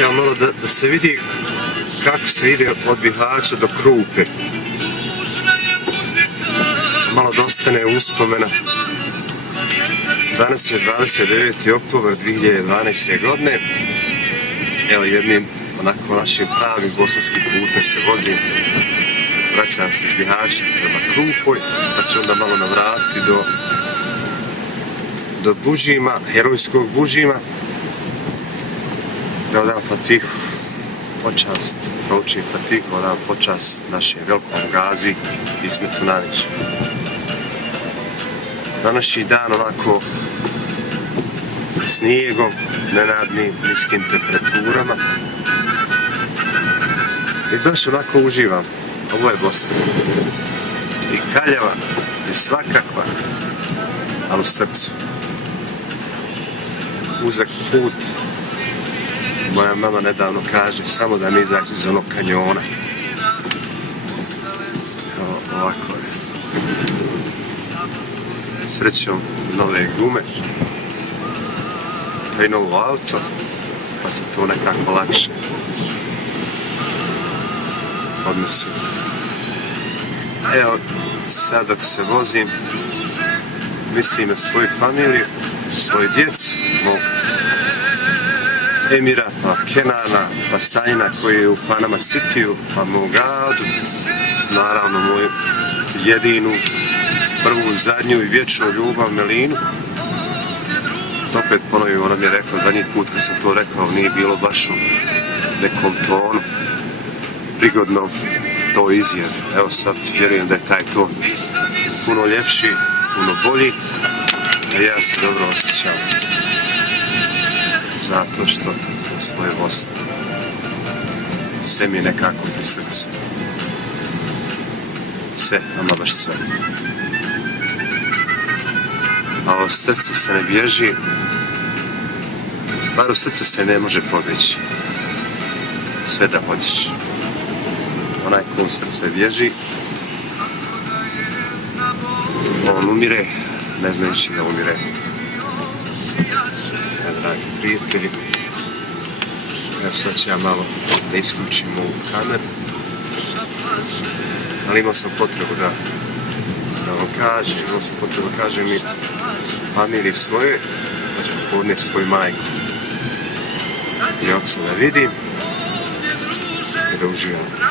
Evo malo da se vidi kako se ide od Bihaća do Krupe. Malo da ostane uspomena. Danas je 29. oktobar 2012. godine. Evo jednim onako našim pravim bosanskim putem se vozim. Vraćam se iz Bihaća prema Krupoj, pa ću onda malo navratiti do Bužima, herojskog Bužima. Da odam Fatihu, počast, proučim Fatihu, odam počast našem velikom gazi Ismetu Naniću. Današnji dan onako sa snijegom, nenadnim, niskim temperaturama. I baš onako uživam. Ovo je Bosna. I kaljava, i svakakva, ali u srcu. Uzak put. Moja mama nedavno kaže samo da ne izaći iz onog kanjona. Evo, ovako je. Srećom nove gume. Pa i novo auto. Pa se to nekako lakše odnosi. Evo, sad dok se vozim, mislim na svoju familiju, svoju djecu, mog Emira, pa Kenana, pa Sajna koji je u Panama Cityu, pa mog Adu, naravno moju jedinu, prvu, zadnju i vječnu ljubav Melinu. Opet ponovim, ona mi je rekla, zadnji put kad sam to rekao nije bilo baš u nekom tonu prigodnom to izjavi. Evo sad vjerujem da je taj ton puno ljepši, puno bolji, a ja se dobro osjećam zato što sam u svojoj Bosni. Sve mi je nekako pri srcu. Sve, ama baš sve. A od srca se ne bježi, u stvaru srca se ne može pobjeći. Sve da hoćeš. Onaj ko u srce bježi, on umire, ne znajući da umire. Dragi prijatelji, evo sad ću ja malo da isključim ovu kameru, ali imao sam potrebu da vam kažem, i familiji svoje, da ću podnijeti svoju majku i oca da vidim i da uživam.